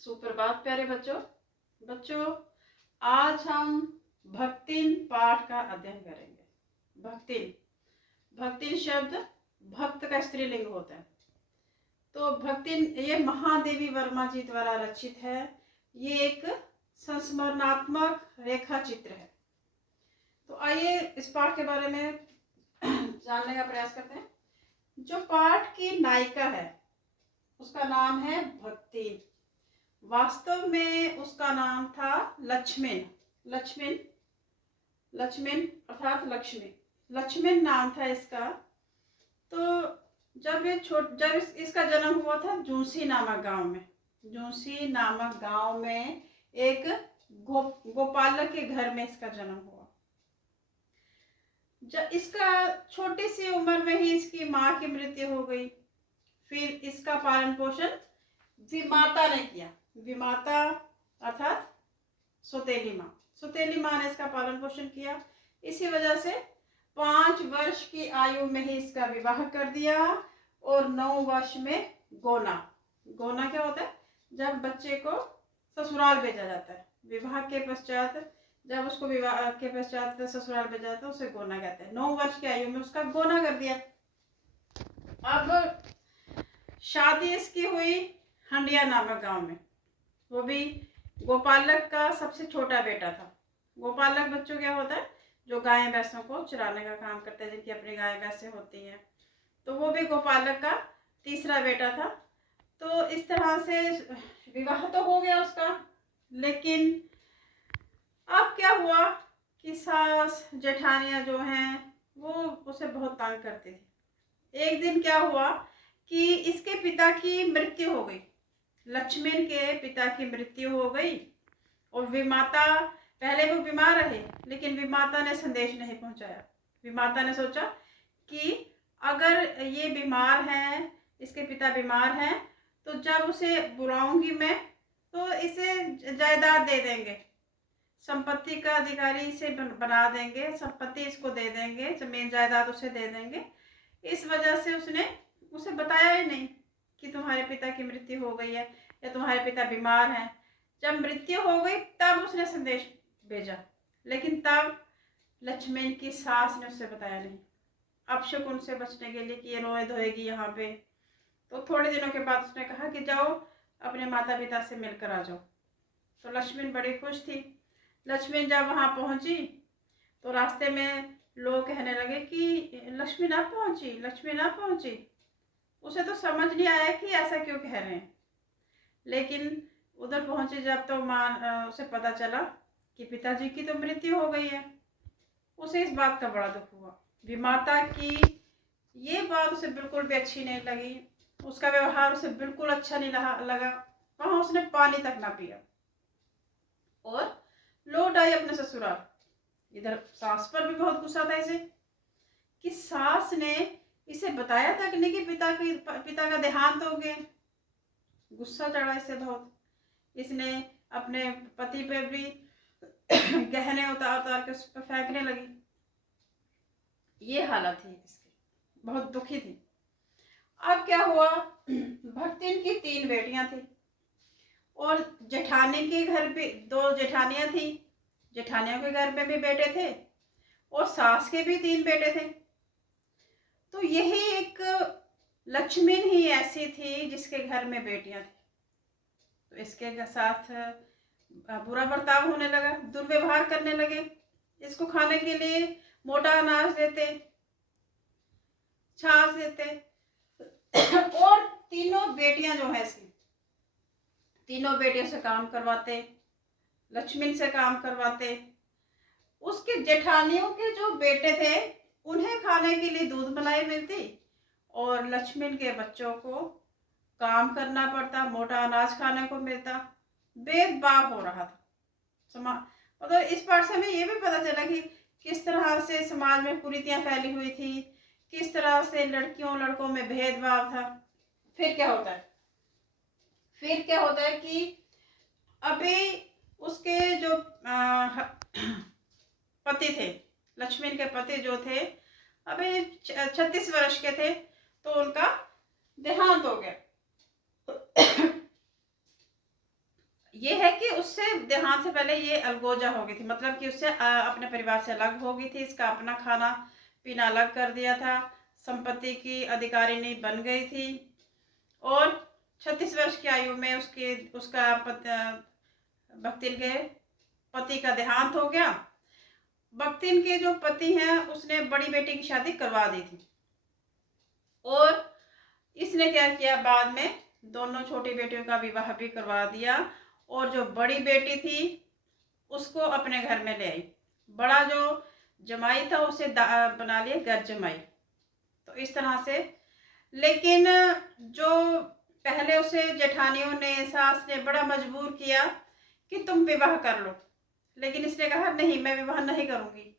सुप्रभात प्यारे बच्चों। बच्चों, आज हम भक्तिन पाठ का अध्ययन करेंगे। भक्तिन भक्तिन शब्द भक्त का स्त्रीलिंग होता है। तो भक्तिन ये महादेवी वर्मा जी द्वारा रचित है। ये एक संस्मरणात्मक रेखा चित्र है। तो आइए इस पाठ के बारे में जानने का प्रयास करते हैं। जो पाठ की नायिका है उसका नाम है भक्तिन। वास्तव में उसका नाम था लक्ष्मण। लक्ष्मण लक्ष्मण अर्थात लक्ष्मी। लक्ष्मण नाम था इसका। तो जब इसका जन्म हुआ था जूसी नामक गांव में। जूसी नामक गांव में एक गोपालक के घर में इसका जन्म हुआ। जब इसका छोटी सी उम्र में ही इसकी माँ की मृत्यु हो गई। फिर इसका पालन पोषण विमाता ने किया। विमाता अर्थात सौतेली माँ ने इसका पालन पोषण किया। इसी वजह से 5 वर्ष की आयु में ही इसका विवाह कर दिया और 9 वर्ष में गोना क्या होता है? जब बच्चे को ससुराल भेजा जाता है। विवाह के पश्चात जब उसको विवाह के पश्चात ससुराल भेजा जाता है उसे गोना कहते हैं। 9 वर्ष की आयु में उसका गोना कर दिया। अब शादी इसकी हुई हंडिया नामक गांव में। वो भी गोपालक का सबसे छोटा बेटा था। गोपालक बच्चों क्या होता है? जो गाय भैंसों को चराने का काम करते हैं, जिनकी अपनी गाय भैंसें होती हैं। तो वो भी गोपालक का तीसरा बेटा था। तो इस तरह से विवाह तो हो गया उसका। लेकिन अब क्या हुआ कि सास जेठानियाँ जो हैं वो उसे बहुत तंग करती थी। एक दिन क्या हुआ कि इसके पिता की मृत्यु हो गई। लक्ष्मण के पिता की मृत्यु हो गई और विमाता, पहले वो बीमार रहे लेकिन विमाता ने संदेश नहीं पहुंचाया। विमाता ने सोचा कि अगर ये बीमार हैं, इसके पिता बीमार हैं, तो जब उसे बुलाऊंगी मैं तो इसे जायदाद दे देंगे, संपत्ति का अधिकारी इसे बना देंगे, संपत्ति इसको दे देंगे, जमीन जायदाद उसे दे देंगे। इस वजह से उसने उसे बताया ही नहीं कि तुम्हारे पिता की मृत्यु हो गई है या तुम्हारे पिता बीमार हैं। जब मृत्यु हो गई तब उसने संदेश भेजा, लेकिन तब लक्ष्मण की सास ने उसे बताया नहीं। अपशकुन से बचने के लिए कि ये रोए धोएगी यहाँ पे। तो थोड़े दिनों के बाद उसने कहा कि जाओ अपने माता पिता से मिलकर आ जाओ। तो लक्ष्मण बड़ी खुश थी। लक्ष्मण जब वहाँ पहुँची तो रास्ते में लोग कहने लगे कि लक्ष्मी ना पहुँची, लक्ष्मी ना पहुँची। उसे तो समझ नहीं आया कि ऐसा क्यों कह रहे हैं। लेकिन उधर पहुंचे जब तो उसे पता चला कि पिताजी की तो मृत्यु हो गई है। उसे इस बात का बड़ा दुख हुआ। विमाता की ये बात उसे बिल्कुल भी अच्छी नहीं लगी। उसका व्यवहार उसे बिल्कुल अच्छा नहीं लगा। वहां उसने पानी तक ना पिया और लौट आई अपने ससुराल। इधर सास पर भी बहुत गुस्सा था इसे कि सास ने इसे बताया था कि नहीं कि पिता का देहांत हो गया। गुस्सा चढ़ा इसे बहुत। इसने अपने पति पे भी गहने उतार के उस पर फेंकने लगी। ये हालत थी इसकी, बहुत दुखी थी। अब क्या हुआ, भक्तिन की 3 बेटियां थी और जेठानी के घर पे 2 जेठानियां थी। जेठानियों के घर पे भी बेटे थे और सास के भी 3 बेटे थे। तो यही एक लक्ष्मण ही ऐसी थी जिसके घर में बेटियां थी। तो इसके साथ बुरा बर्ताव होने लगा, दुर्व्यवहार करने लगे। इसको खाने के लिए मोटा अनाज देते, छाछ देते और 3 बेटियां जो है इसकी, 3 बेटियों से काम करवाते, लक्ष्मण से काम करवाते। उसके जेठानियों के जो बेटे थे उन्हें खाने के लिए दूध मलाई मिलती और लक्ष्मण के बच्चों को काम करना पड़ता, मोटा अनाज खाने को मिलता। भेदभाव हो रहा था समाज। मतलब इस पाठ से हमें ये भी पता चला कि किस तरह से समाज में कुरीतियां फैली हुई थी, किस तरह से लड़कियों लड़कों में भेदभाव था। फिर क्या होता है कि अभी उसके जो पति थे, लक्ष्मण के पति जो थे, अभी 36 वर्ष के थे तो उनका देहांत हो गया। ये है कि उससे देहांत से पहले ये अलगोजा हो गई थी, मतलब कि उससे अपने परिवार से अलग हो गई थी, इसका अपना खाना पीना अलग कर दिया था, संपत्ति की अधिकारिणी बन गई थी। और 36 वर्ष की आयु में उसका बख्तिन के पति का देहांत हो गया। बख्तिन के जो पति हैं उसने बड़ी बेटी की शादी करवा दी थी, और इसने क्या किया, बाद में दोनों छोटी बेटियों का विवाह भी करवा दिया, और जो बड़ी बेटी थी उसको अपने घर में ले आई। बड़ा जो जमाई था उसे बना लिया घर जमाई। तो इस तरह से, लेकिन जो पहले उसे जेठानियों ने, सास ने बड़ा मजबूर किया कि तुम विवाह कर लो, लेकिन इसने कहा नहीं, मैं विवाह नहीं करूंगी।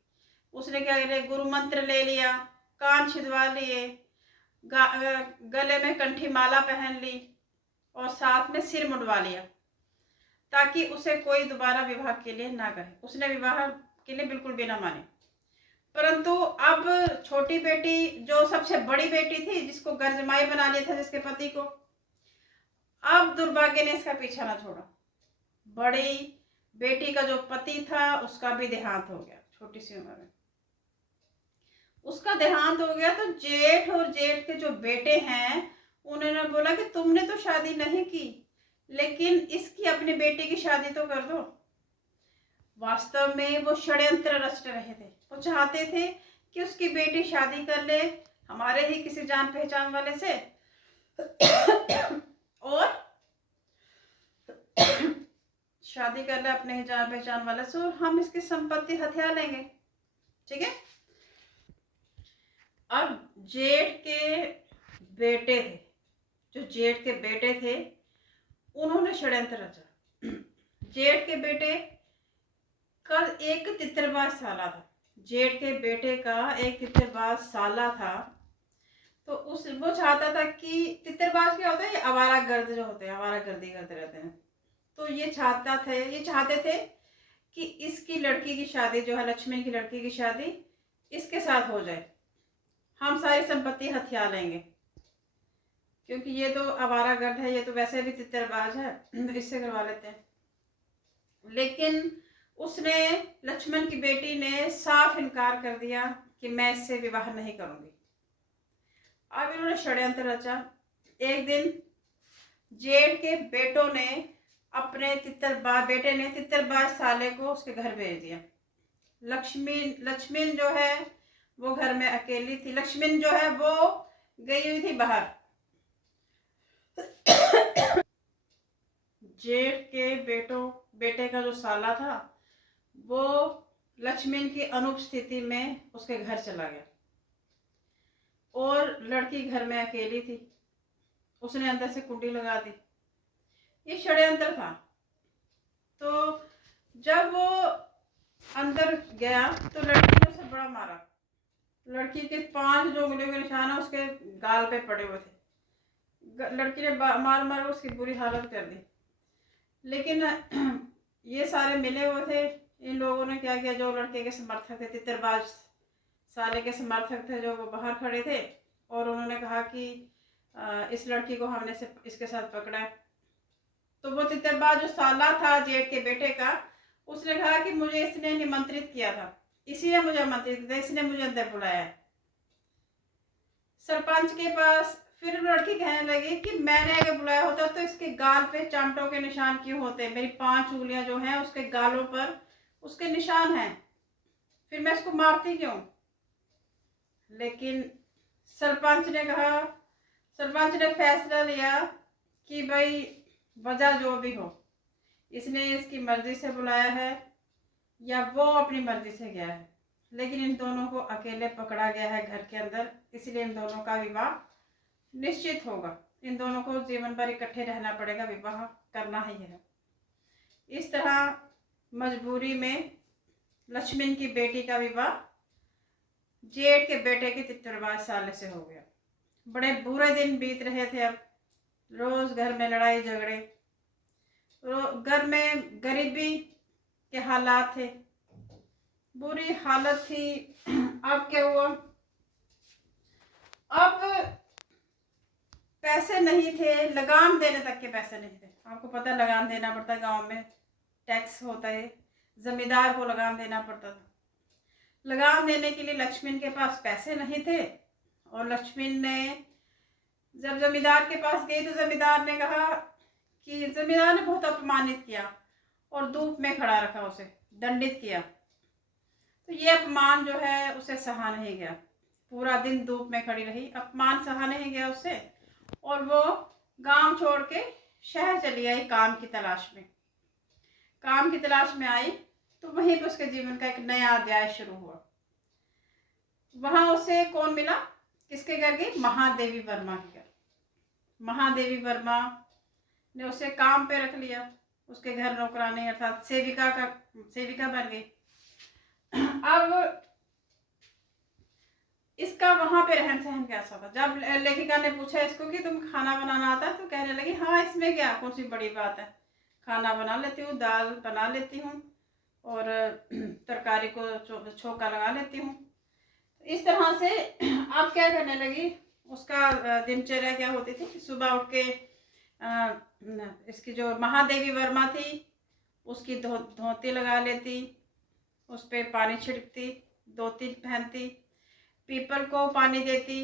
उसने क्या किया, गुरु मंत्र ले लिया, कान छिदवा लिए, गले में कंठी माला पहन ली, और साथ में सिर मुंडवा लिया, ताकि उसे कोई दोबारा विवाह के लिए ना कहे। उसने विवाह के लिए बिल्कुल भी ना माने। परंतु अब छोटी बेटी, जो सबसे बड़ी बेटी थी, जिसको घर जमाई बना लिया था जिसके पति को, अब दुर्भाग्य ने इसका पीछा ना छोड़ा। बड़ी बेटी का जो पति था उसका भी देहांत हो गया छोटी सी उम्र में। उसका देहांत हो गया तो जेठ और जेठ के जो बेटे हैं उन्होंने बोला कि तुमने तो शादी नहीं की, लेकिन इसकी अपनी बेटी की शादी तो कर दो। वास्तव में वो षड्यंत्र रच रहे थे। वो चाहते थे कि उसकी बेटी शादी कर ले हमारे ही किसी जान पहचान वाले से, और शादी कर ले अपने ही जान पहचान वाले से, और हम इसकी संपत्ति हथिया लेंगे। ठीक है। अब जेठ के बेटे थे, जो जेठ के बेटे थे उन्होंने षड्यंत्र रचा। जेठ के बेटे का एक तितरबाज साला था। जेठ के बेटे का एक तितरबाज साला था। तो वो चाहता था कि, तितरबाज क्या होता है, ये आवारा गर्द जो होते हैं, आवारा गर्दी करते रहते हैं। तो ये चाहते थे कि इसकी लड़की की शादी जो है, लक्ष्मण की लड़की की शादी इसके साथ हो जाए, हम सारी संपत्ति हथिया लेंगे, क्योंकि ये तो आवारा गर्द है, ये तो वैसे भी तितरबाज है, तो इससे करवा लेते हैं। लेकिन उसने, लक्ष्मण की बेटी ने साफ इनकार कर दिया कि मैं इससे विवाह नहीं करूंगी। अब इन्होंने षड्यंत्र रचा। एक दिन जेठ के बेटों ने अपने बेटे ने तितरबाज साले को उसके घर भेज दिया। लक्ष्मण जो है वो घर में अकेली थी। लक्ष्मण जो है वो गई हुई थी बाहर। जेठ के बेटे का जो साला था वो लक्ष्मण की अनुपस्थिति में उसके घर चला गया, और लड़की घर में अकेली थी। उसने अंदर से कुंडी लगा दी। ये षड्यंत्र था। तो जब वो अंदर गया तो लड़की ने उसे बड़ा मारा। लड़की के 5 जो उंगलियों के निशान है उसके गाल पे पड़े हुए थे। लड़की ने मार मार उसकी बुरी हालत कर दी। लेकिन ये सारे मिले हुए थे। इन लोगों ने क्या किया, जो लड़के के समर्थक थे, तितरबाज साले के समर्थक थे, जो वो बाहर खड़े थे, और उन्होंने कहा कि इस लड़की को हमने इसके साथ पकड़ा है। तो वो तितरबाज जो साला था जेठ के बेटे का, उसने कहा कि मुझे इसने निमंत्रित किया था, इसी ने मुझे आमंत्रित किया, इसने मुझे अंदर बुलाया है। सरपंच के पास फिर लड़की कहने लगी कि मैंने अगर बुलाया होता तो इसके गाल पे चांटों के निशान क्यों होते, मेरी 5 उंगलियां जो हैं उसके गालों पर उसके निशान हैं, फिर मैं इसको मारती क्यों। लेकिन सरपंच ने फैसला लिया कि भाई वजह जो भी हो, इसने इसकी मर्जी से बुलाया है या वो अपनी मर्जी से गया है, लेकिन इन दोनों को अकेले पकड़ा गया है घर के अंदर, इसलिए इन दोनों का विवाह निश्चित होगा। इन दोनों को जीवन भर इकट्ठे रहना पड़ेगा, विवाह करना ही है। इस तरह मजबूरी में लक्ष्मण की बेटी का विवाह जेठ के बेटे के तितरबाज साले से हो गया। बड़े बुरे दिन बीत रहे थे। अब रोज घर में लड़ाई झगड़े, घर में गरीबी के हालात थे, बुरी हालत थी। अब क्या हुआ, अब पैसे नहीं थे, लगाम देने तक के पैसे नहीं थे। आपको पता है लगाम देना पड़ता है, गांव में टैक्स होता है, जमींदार को लगाम देना पड़ता था। लगाम देने के लिए लक्ष्मण के पास पैसे नहीं थे, और लक्ष्मण ने जब जमींदार के पास गई तो जमींदार ने कहा कि जमींदार ने बहुत अपमानित किया और धूप में खड़ा रखा, उसे दंडित किया। तो ये अपमान जो है उसे सहा नहीं गया, पूरा दिन धूप में खड़ी रही, अपमान सहा नहीं गया उसे, और वो गांव छोड़ के शहर चली आई काम की तलाश में। काम की तलाश में आई तो वहीं पर उसके जीवन का एक नया अध्याय शुरू हुआ। वहां उसे कौन मिला, किसके घर गई, महादेवी वर्मा के घर। महादेवी वर्मा ने उसे काम पे रख लिया, उसके घर नौकरानी अर्थात सेविका बन गई। अब इसका वहां पे रहन सहन कैसा था। जब लेखिका ने पूछा इसको कि तुम खाना बनाना आता है, तो कहने लगी हाँ, इसमें क्या, कौन सी बड़ी बात है, खाना बना लेती हूँ, दाल बना लेती हूँ और तरकारी को छोका लगा लेती हूँ। इस तरह से आप क्या करने लगी, उसका दिनचर्या क्या होती थी, सुबह उठ के इसकी जो महादेवी वर्मा थी उसकी धोती लगा लेती, उस पर पानी छिड़कती, धोती पहनती, पीपल को पानी देती,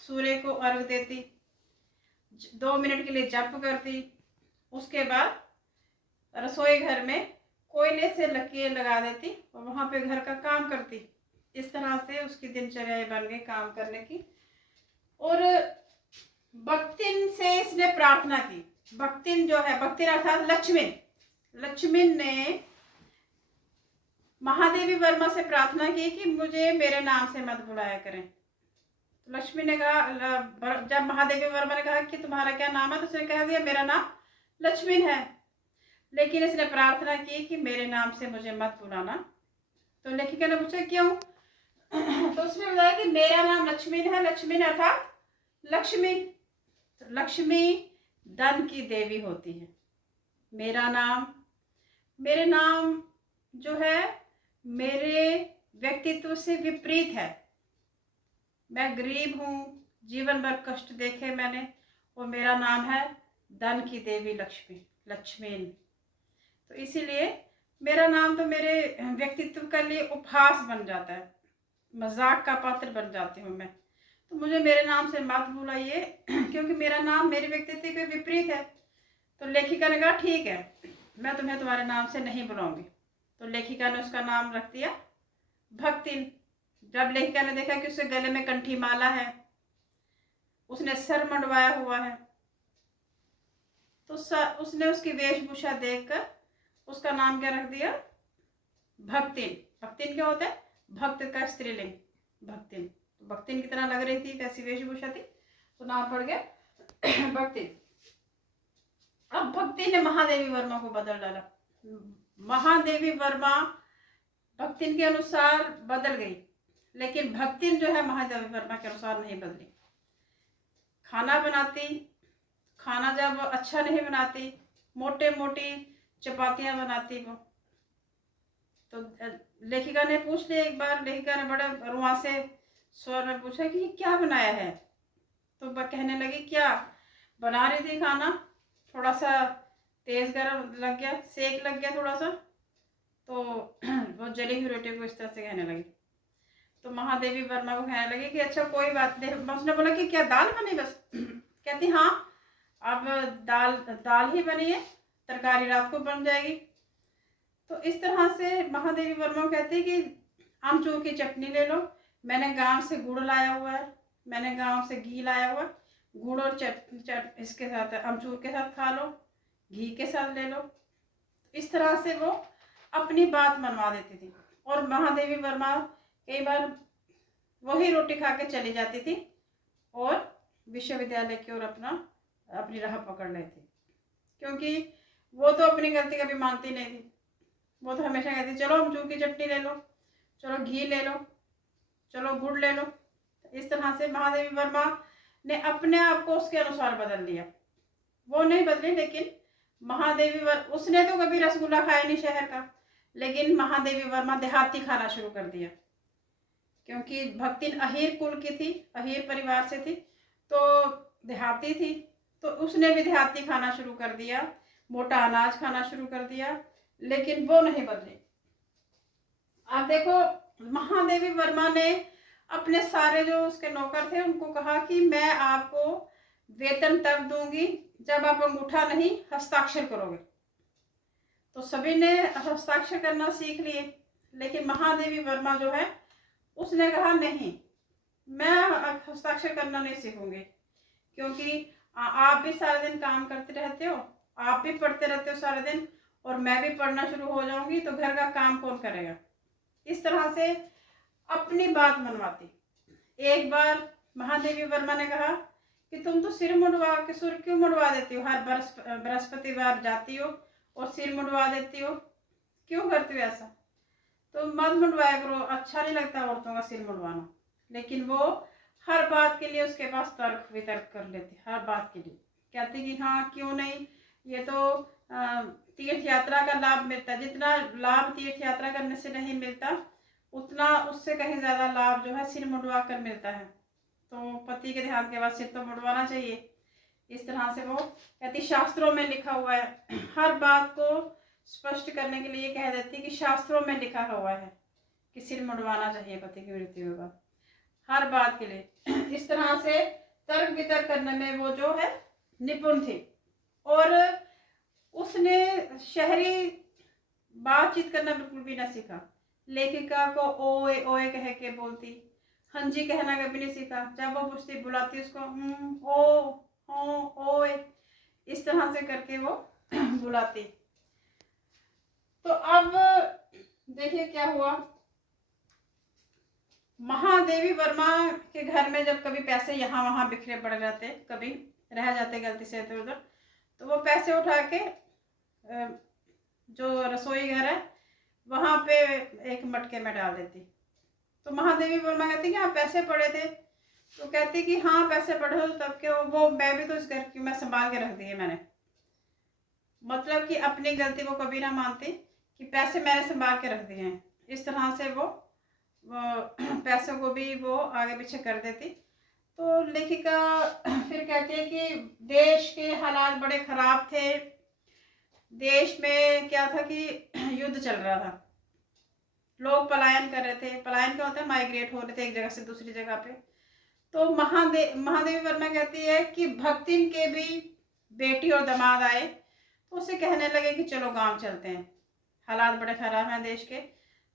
सूर्य को अर्घ देती, 2 मिनट के लिए जप करती। उसके बाद रसोई घर में कोयले से लकीर लगा देती और वहाँ पे घर का काम करती। इस तरह से उसकी दिनचर्या बन गई काम करने की। और भक्तिन से इसने प्रार्थना की। भक्तिन जो है, भक्तिन अर्थात लक्ष्मण ने महादेवी वर्मा से प्रार्थना की कि मुझे मेरे नाम से मत बुलाया करें। तो लक्ष्मी ने कहा, जब महादेवी वर्मा ने कहा कि तुम्हारा क्या नाम है, तो उसने कह दिया मेरा नाम लक्ष्मण है, लेकिन इसने प्रार्थना की कि मेरे नाम से मुझे मत बुलाना। तो लेखिका ने पूछा क्यों, तो उसने बताया कि मेरा नाम लक्ष्मण है, लक्ष्मण अर्थात लक्ष्मी, लक्ष्मी धन की देवी होती है। मेरे नाम जो है मेरे व्यक्तित्व से विपरीत है। मैं गरीब हूँ, जीवन भर कष्ट देखे मैंने, और मेरा नाम है धन की देवी लक्ष्मण। तो इसीलिए मेरा नाम तो मेरे व्यक्तित्व के लिए उपहास बन जाता है, मजाक का पात्र बन जाती हूँ मैं। तो मुझे मेरे नाम से मत बुलाइए क्योंकि मेरा नाम मेरे व्यक्तित्व के विपरीत है। तो लेखिका ने कहा ठीक है, मैं तुम्हें तुम्हारे नाम से नहीं बुलाऊंगी। तो लेखिका ने उसका नाम रख दिया भक्तिन। जब लेखिका ने देखा कि उसके गले में कंठी माला है, उसने सर मंडवाया हुआ है, तो उसने उसकी वेशभूषा देखकर उसका नाम क्या रख दिया, भक्तिन। भक्तिन क्या होता है, भक्त का स्त्रीलिंग, भक्तिन। भक्तिन की तरह लग रही थी, वैसी वेशभूषा थी, तो नाम पड़ गया भक्तिन। अब भक्ति ने महादेवी वर्मा को बदल डाला। महादेवी वर्मा भक्तिन के अनुसार बदल गई, लेकिन भक्तिन जो है महादेवी वर्मा के अनुसार नहीं बदली। खाना बनाती, खाना जब अच्छा नहीं बनाती, मोटे मोटी चपातियां बनाती वो। तो लेखिका ने पूछ लिया एक बार, लेखिका ने बड़े रुआसे स्वर में पूछा कि ये क्या बनाया है। तो वह कहने लगी क्या बना रही थी खाना, थोड़ा सा तेज गरम लग गया, सेक लग गया थोड़ा सा, तो वो जली हुई रोटी को इस तरह से कहने लगी। तो महादेवी वर्मा को कहने लगी कि अच्छा कोई बात नहीं। उसने बोला कि क्या दाल बनी बस कहती हाँ, अब दाल ही बनी है, तरकारी रात को बन जाएगी। तो इस तरह से महादेवी वर्मा कहती कि आमचूर की चटनी ले लो, मैंने गांव से गुड़ लाया हुआ है, मैंने गांव से घी लाया हुआ है, गुड़ और इसके साथ अमचूर के साथ खा लो, घी के साथ ले लो। इस तरह से वो अपनी बात मनवा देती थी। और महादेवी वर्मा कई बार वही रोटी खा के चली जाती थी और विश्वविद्यालय की ओर अपनी राह पकड़ लेती, क्योंकि वो तो अपनी गलती कभी मानती नहीं थी। वो तो हमेशा कहती चलो अमचूर की चटनी ले लो, चलो घी ले लो, चलो गुड़ ले लो। इस तरह से महादेवी वर्मा ने अपने आप को उसके अनुसार बदल लिया। वो नहीं बदली, लेकिन महादेवी वर्मा, उसने तो कभी रसगुल्ला खाया नहीं शहर का, लेकिन महादेवी वर्मा देहाती खाना शुरू कर दिया। क्योंकि भक्तिन अहीर कुल की थी, अहीर परिवार से थी, तो देहाती थी, तो उसने भी देहाती खाना शुरू कर दिया, मोटा अनाज खाना शुरू कर दिया, लेकिन वो नहीं बदली। आप देखो, महादेवी वर्मा ने अपने सारे जो उसके नौकर थे उनको कहा कि मैं आपको वेतन तब दूंगी जब आप अंगूठा नहीं हस्ताक्षर करोगे। तो सभी ने हस्ताक्षर करना सीख लिए, लेकिन महादेवी वर्मा जो है उसने कहा नहीं, मैं हस्ताक्षर करना नहीं सीखूंगी, क्योंकि आप भी सारा दिन काम करते रहते हो, आप भी पढ़ते रहते हो सारा दिन, और मैं भी पढ़ना शुरू हो जाऊंगी तो घर का काम कौन करेगा। इस तरह से अपनी बात मनवाती। एक बार महादेवी वर्मा ने कहा कि तुम तो सिर मुंडवा के सुर क्यों मुंडवा देती हो, हर बृहस्पतिवार जाती हो और सिर मुंडवा देती हो, क्यों करती हो ऐसा, तो मत मुंडवाया करो, अच्छा नहीं लगता औरतों का सिर मुंडवाना। लेकिन वो हर बात के लिए उसके पास तर्क वितर्क कर लेती, हर बात के लिए कहती कि हाँ क्यों नहीं, ये तो तीर्थ यात्रा का लाभ मिलता है, जितना लाभ तीर्थ यात्रा करने से नहीं मिलता उतना उससे कहीं ज़्यादा लाभ जो है सिर मुंडवा कर मिलता है, तो पति के देहांत के बाद सिर तो मुंडवाना चाहिए। इस तरह से वो कहती शास्त्रों में लिखा हुआ है, हर बात को स्पष्ट करने के लिए कह देती कि शास्त्रों में लिखा हुआ है कि सिर मुंडवाना चाहिए पति की मृत्यु के बाद, हर बात के लिए। इस तरह से तर्क वितर्क करने में वो जो है निपुण थी, और उसने शहरी बातचीत करना बिल्कुल भी ना सीखा। लेखिका को ओए ओए कह के बोलती, हंजी कहना कभी नहीं सीखा, जब वो पूछती बुलाती उसको ओ हो ओए, इस तरह से करके वो बुलाती। तो अब देखिए क्या हुआ, महादेवी वर्मा के घर में जब कभी पैसे यहाँ वहाँ बिखरे पड़ जाते, कभी रह जाते गलती से इधर उधर, तो वो पैसे उठा के जो रसोई घर है वहाँ पे एक मटके में डाल देती। तो महादेवी वर्मा कहती कि हाँ पैसे पड़े थे, तो कहती कि हाँ पैसे पड़े हो तब के वो मैं भी तो इस घर की मैं संभाल के रख दिए मैंने, मतलब कि अपनी गलती वो कभी ना मानती कि पैसे मैंने संभाल के रख दिए हैं। इस तरह से वो पैसों को भी वो आगे पीछे कर देती। तो लेखिका फिर कहती है कि देश के हालात बड़े खराब थे, देश में क्या था कि युद्ध चल रहा था, लोग पलायन कर रहे थे, पलायन क्या होता है, माइग्रेट हो रहे थे एक जगह से दूसरी जगह पे। तो महादेवी वर्मा कहती है कि भक्तिन के भी बेटी और दामाद आए, तो उसे कहने लगे कि चलो गांव चलते हैं, हालात बड़े ख़राब हैं देश के,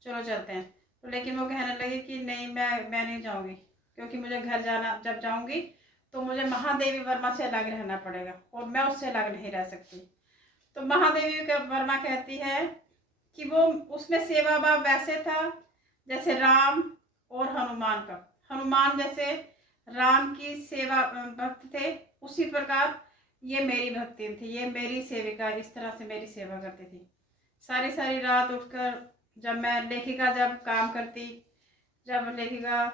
चलो चलते हैं। तो लेकिन वो कहने लगी कि नहीं मैं नहीं जाऊंगी, क्योंकि मुझे घर जाना, जब जाऊंगी तो मुझे महादेवी वर्मा से अलग रहना पड़ेगा और मैं उससे अलग नहीं रह सकती। तो महादेवी वर्मा कहती है कि वो उसमें सेवा भाव वैसे था जैसे राम और हनुमान का, हनुमान जैसे राम की सेवा भक्त थे, उसी प्रकार ये मेरी भक्ति थी, ये मेरी सेविका, इस तरह से मेरी सेवा करती थी। सारी सारी रात उठकर जब मैं लेखिका जब काम करती, जब लेखिका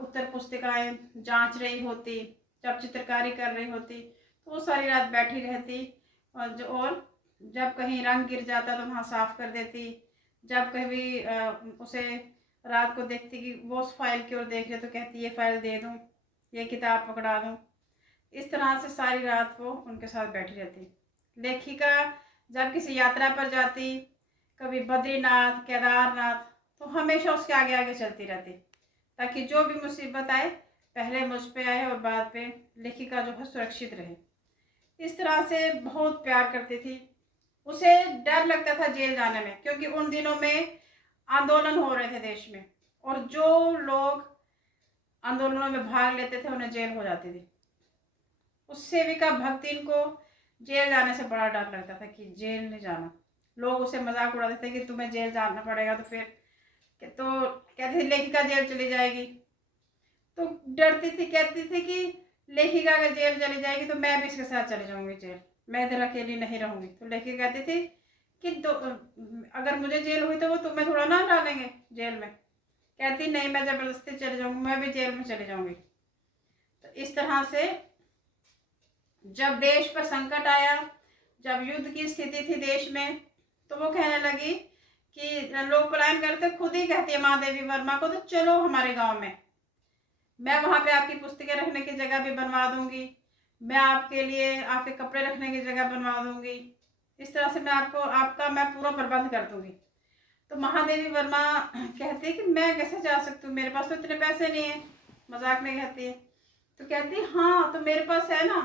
उत्तर पुस्तिकाएं जांच रही होती, जब चित्रकारी कर रही होती, तो वो सारी रात बैठी रहती, और जब कहीं रंग गिर जाता तो वहाँ साफ कर देती, जब कभी उसे रात को देखती कि वो उस फाइल की ओर देख रहे तो कहती ये फाइल दे दूँ, ये किताब पकड़ा दूँ। इस तरह से सारी रात वो उनके साथ बैठी रहती। लेखिका जब किसी यात्रा पर जाती, कभी बद्रीनाथ, केदारनाथ, तो हमेशा उसके आगे आगे चलती रहती, ताकि जो भी मुसीबत आए पहले मुझ पे आए और बाद पे लेखिका जो है सुरक्षित रहे। इस तरह से बहुत प्यार करती थी। उसे डर लगता था जेल जाने में, क्योंकि उन दिनों में आंदोलन हो रहे थे देश में, और जो लोग आंदोलनों में भाग लेते थे उन्हें जेल हो जाती थी। उस सेविका भक्तिन को जेल जाने से बड़ा डर लगता था कि जेल नहीं जाना। लोग उसे मजाक उड़ाते थे कि तुम्हें जेल जाना पड़ेगा, तो फिर तो कहती थी लेखिका जेल चली जाएगी, तो डरती थी, कहती थी कि लेखिका अगर जेल चली जाएगी तो मैं भी इसके साथ चली जाऊंगी जेल, मैं इधर अकेली नहीं रहूंगी। तो लेखिका कहती थी कि अगर मुझे जेल हुई तो वो तुम्हें थोड़ा ना डालेंगे जेल में, कहती नहीं मैं जबरदस्ती चली जाऊंगी, मैं भी जेल में चली जाऊंगी। तो इस तरह से जब देश पर संकट आया, जब युद्ध की स्थिति थी देश में, तो वो कहने लगी कि लोग पलायन करते, खुद ही कहती है महादेवी वर्मा को तो चलो हमारे गांव में, मैं वहां पे आपकी पुस्तकें रखने की जगह भी बनवा दूंगी, मैं आपके लिए आपके कपड़े रखने की जगह बनवा दूंगी, इस तरह से मैं आपका पूरा प्रबंध कर दूंगी। तो महादेवी वर्मा कहती है कि मैं कैसे जा सकती हूँ, मेरे पास तो इतने पैसे नहीं है, मजाक में कहती है। तो कहती है हाँ तो मेरे पास है ना,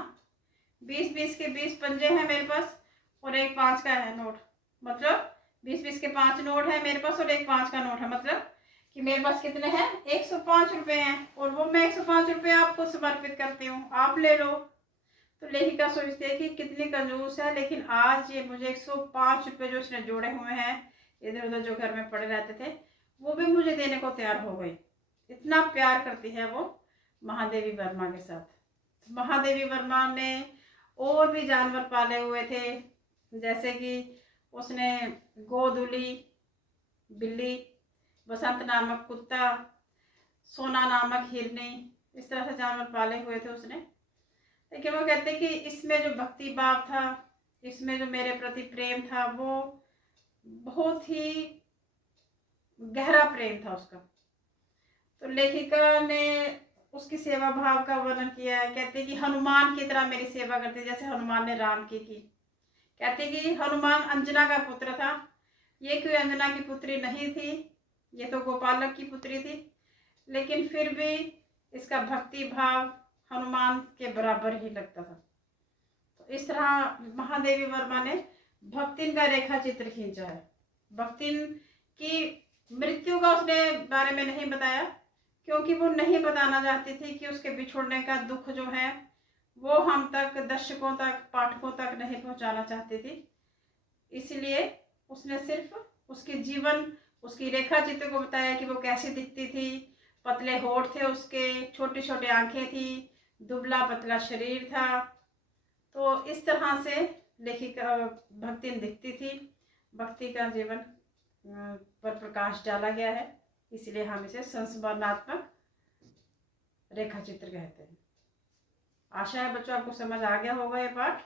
20-20 के 20 पंजे हैं मेरे पास और एक 5 का है नोट, मतलब 20-20 के 5 नोट है मेरे पास और एक 5 का नोट है, मतलब कि मेरे पास कितने हैं, 105 रुपए हैं, और वो मैं 105 रुपए आपको समर्पित करती हूँ, आप ले लो। तो लेखिका सोचती है कि कितनी कंजूस है, लेकिन आज ये मुझे 105 रुपए जो उसने जोड़े हुए हैं इधर उधर जो घर में पड़े रहते थे, वो भी मुझे देने को तैयार हो गई। इतना प्यार करती है वो महादेवी वर्मा के साथ। महादेवी वर्मा ने और भी जानवर पाले हुए थे, जैसे कि उसने गोधुली बिल्ली, बसंत नामक कुत्ता, सोना नामक हिरनी, इस तरह से जानवर पाले हुए थे उसने। लेकिन वो कहते कि इसमें जो भक्ति भाव था, इसमें जो मेरे प्रति प्रेम था, वो बहुत ही गहरा प्रेम था उसका। तो लेखिका ने उसकी सेवा भाव का वर्णन किया है। कहते कि हनुमान की तरह मेरी सेवा करती, जैसे हनुमान ने राम की। कहते कि हनुमान अंजना का पुत्र था, ये कोई अंजना की पुत्री नहीं थी, ये तो गोपालक की पुत्री थी, लेकिन फिर भी इसका भक्ति भाव हनुमान के बराबर ही लगता था। तो इस तरह महादेवी वर्मा ने भक्तिन का रेखा चित्र खींचा है। भक्तिन की मृत्यु का उसने बारे में नहीं बताया, क्योंकि वो नहीं बताना चाहती थी कि उसके बिछुड़ने का दुख जो है वो हम तक, दर्शकों तक, पाठकों तक नहीं पहुंचाना चाहती थी। इसलिए उसने सिर्फ उसके जीवन, उसकी रेखा चित्र को बताया कि वो कैसी दिखती थी। पतले होठ थे उसके, छोटी छोटी आंखें थी, दुबला पतला शरीर था। तो इस तरह से लेखिका भक्तिन दिखती थी। भक्ति का जीवन पर प्रकाश डाला गया है, इसलिए हम इसे संस्मरणात्मक रेखा चित्र कहते हैं। आशा है बच्चों आपको समझ आ गया होगा ये पाठ।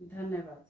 धन्यवाद।